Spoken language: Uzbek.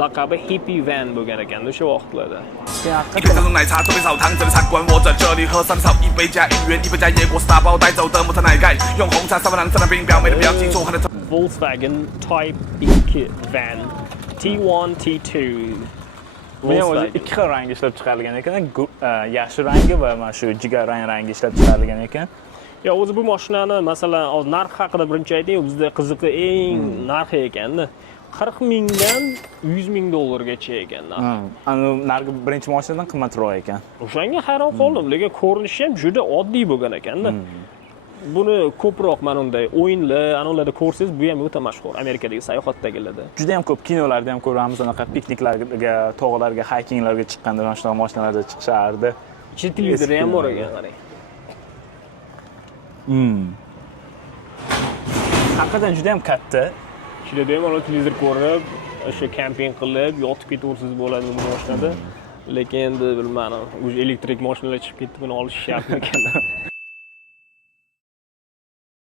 laqabi hippie van bo'lgan ekan o'sha vaqtlarda. 一杯珍珠奶茶，这杯少糖，这里餐馆，我在这里喝上草，一杯加1元，一杯加椰果是打包带走的木炭奶盖，用红茶、沙发糖、蘸冰表，美的不要记错，还能。 Volkswagen Type E van T1 T2 Men o'zi ikki xil rang ishlab chiqarilgan ekan. Yashil rangi va mana shu jigarrang rangi ishlab chiqarilgan ekan. Ya o'zi bu mashinani masalan narx haqida birinchi ayting, bizda qiziqi eng narxi ekanda 40 mingdan 100 ming dollargacha ekan. Ana narxi birinchi mashinadan qimmatroq ekan. O'shanga hayron qoldim, lekin ko'rinishi ham juda oddiy bo'lgan ekanda. Buni ko'proq mana unday o'yinlar, anolarda ko'rsangiz, bu ham o'ta mashhur Amerikadagi sayohatdagilarda. Juda ham ko'p kinolarda ham ko'ramiz, unaqa pikniklarga, tog'larga, haykinglarga chiqqanda mana shunaqa mashinalarda chiqishardi. Ichida televizor ham bor ekan, qarang. Haqiqatan juda ham katta. Ichida bemalol televizor ko'rib, o'sha kamping qilib, yotib ketaversangiz bo'ladi bu mashinada. Lekin endi bilmadim, o'sha elektrik mashinalar chiqib ketdi, buni olish shartmi ekan.